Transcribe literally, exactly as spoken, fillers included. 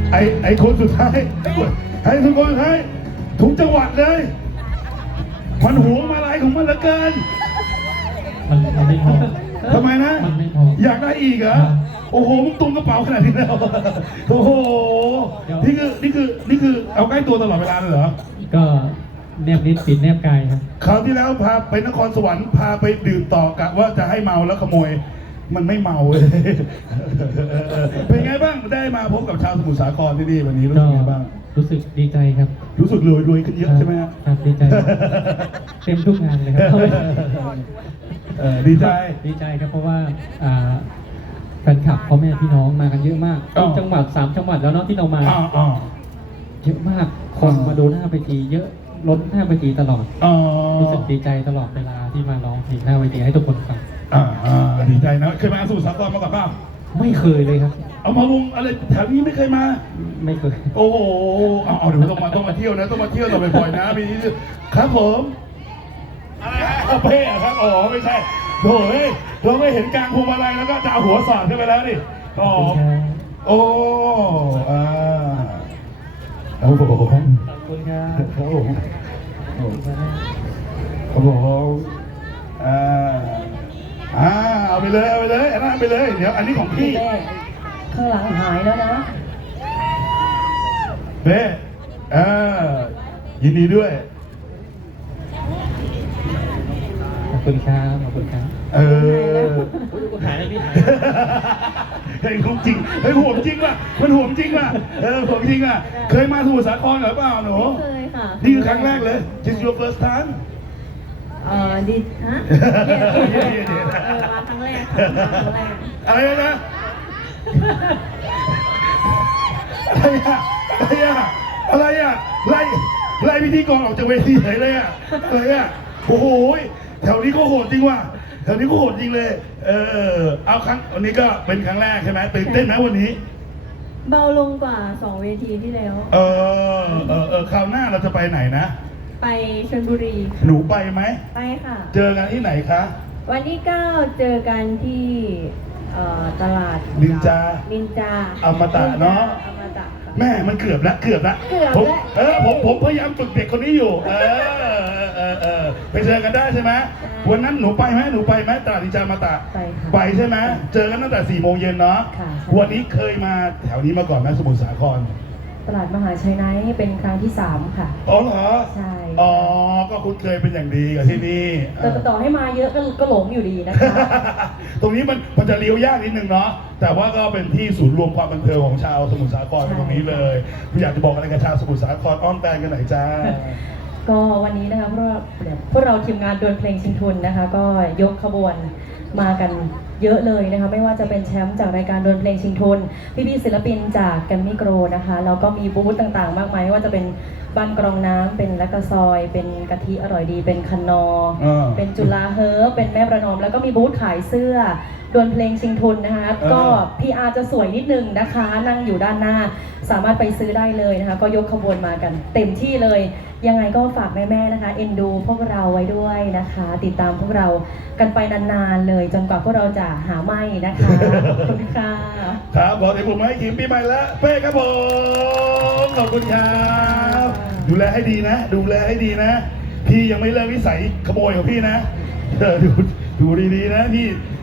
ไอ้ไอ้คนสุดท้ายไอ้ทุกคนท้ายทุกจังหวัดเลยมันหวงมาลายของมันเหลือเกินมันมันไม่พอทำไมนะมันไม่พออยากได้อีกเหรอโอ้โหมึงตุ้มกระเป๋าขนาดนี้แล้วโอ้โหนี่คือนี่คือนี่คือเอาใกล้ตัวตลอดเวลาเลยเหรอก็แนบลิ้นปิดแนบกายครับคราวที่แล้วพาไปนครสวรรค์พาไปดื่มต่อกะว่าจะให้เมาแล้วขโมยมันไม่เมาเลยเป็นไงบ้างได้มาพบกับชาวสมุทรสาครที่นี่วันนี้รู้สึกไงบ้างรู้สึกดีใจครับรู้สึกรวยรวยขึ้นเยอะใช่ไหมครับดีใจเต็มทุกงานเลยครับดีใจดีใจครับเพราะว่าแฟนคลับพ่อแม่พี่น้องมากันเยอะมากจังหวัดสามจังหวัดแล้วเนาะที่เรามาเยอะมากคนมาดูหน้าเวทีเยอะล้นหน้าเวทีตลอดรู้สึกดีใจตลอดเวลาที่มาร้องเพลงหน้าเวทีให้ทุกคนฟังอ่าดีใจนะเคยมาสมุทรสาครมาก่อนเปล่าไม่เคยเลยครับเอามาวงอะไรแถวนี้ไม่เคยมาไม่เคยโอ้โหเอาเอาเดี๋ยวต้องมาต้องมาเที่ยวนะต้องมาเที่ยวต่อไปบ่อยนะมีครับผมอะไรฮะเป้ครับอ๋อไม่ใช่โถ่เฮ้ยเราไม่เห็นกลางพวงมาลัยแล้วก็จะเอาหัวสอดขึ้นไปแล้วดิอ๋อโอ้อ่าโอ้โหขอบคุณครับครับผมครับผมอ่าอ่าเอาไปเลยเอาไปเลยเอาไปเลยเดี๋ยวอันนี้ของพี่ข้างหลังหายแล้วนะเบ้อ่ายินดีด้วยขอบคุณครับขอบคุณครับเออหายเลยพี่หายเฮ้ยห่วงจริงเฮ้ยห่วงจริงว่ะมันห่วงจริงว่ะเออห่วงจริงอ่ะเคยมาสมุทรสาครหรือเปล่าหนูเคยค่ะนี่คือครั้งแรกเลย This your first time เออดีฮะเดี๋ยวเดี๋ยวเดี๋ยวเออมาครั้งแรกค่ะมาครั้งแรกอะไรนะอะไรอะอะไรอะอะไรอะไล่ไล่พิธีกรออกจากเวทีไหนเลยอะอะไรอะโอ้โหแถวนี้ก็โหดจริงว่ะแถวนี้ก็โหดจริงเลยเออเอาครั้งวันนี้ก็เป็นครั้งแรกใช่ไหมตื่นเต้นไหมวันนี้เบาลงกว่าสองเวทีที่แล้วเออเออเออคราวหน้าเราจะไปไหนนะไปชลบุรีหนูไปไหมไปค่ะเจอกันที่ไหนคะวันที่เก้าเจอกันที่ตลาดนินจานินจาอมตะเนาะแม่มันเกือบละเกือบละผมเออผมผมพยายามฝึกเด็กคนนี้อยู่เออเออเออไปเจอกันได้ใช่ไหมวันนั้นหนูไปไหมหนูไปไหมตลาดนินจาอมตะไปค่ะไปใช่ไหมเจอกันตั้งแต่สี่โมงเย็นเนาะวันนี้เคยมาแถวนี้มาก่อนไหมสมุทรสาครตลาดมหาชัยไนท์เป็นครั้งที่สามค่ะอ๋อเหรอใช่อ๋อก็คุ้นเคยเป็นอย่างดีกับที่นี่แต่ต่อให้มาเยอะก็ก็หลงอยู่ดีนะคะตรงนี้มันมันจะเลี้ยวยากนิดนึงเนาะแต่ว่าก็เป็นที่ศูนย์รวมความบันเทิงของชาวสมุทรสาครตรงนี้เลยอยากจะบอกอะไรกับชาวสมุทรสาครอ้อมแตงกันหน่อยจ้าก็วันนี้นะคะพวกเราพวกเราทีมงานดวลเพลงชิงทุนนะคะก็ยกขบวนมากันเยอะเลยนะคะไม่ว่าจะเป็นแชมป์จากรายการดวลเพลงชิงทุนพี่ๆศิลปินจากแกรมมี่โกลนะคะแล้วก็มีบูธต่างๆมากมายว่าจะเป็นบ้านกรองน้ำเป็นลักกะซอยเป็นกะทิอร่อยดีเป็นคันนอเป็นจุฬาเฮิร์บเป็นแม่ประนอมแล้วก็มีบูธขายเสื้อดวลเพลงชิงทุนนะคะก็ พี อาร์ จะสวยนิดนึงนะคะนั่งอยู่ด้านหน้าสามารถไปซื้อได้เลยนะคะก็ยกขบวนมากันเต็มที่เลยยังไงก็ฝากแม่ๆนะคะเอ็นดูพวกเราไว้ด้วยนะคะติดตามพวกเรากันไปนานๆเลยจนกว่าพวกเราจะหาไม่นะคะขอบคุณค่ะครับขอเสียงปรบมือให้ทีมปีใหม่และเป้ครับผมขอบคุณครับดูแลให้ดีนะดูแลให้ดีนะพี่ยังไม่เลิกนิสัยขโมยของพี่นะเออดูดูดีๆนะพี่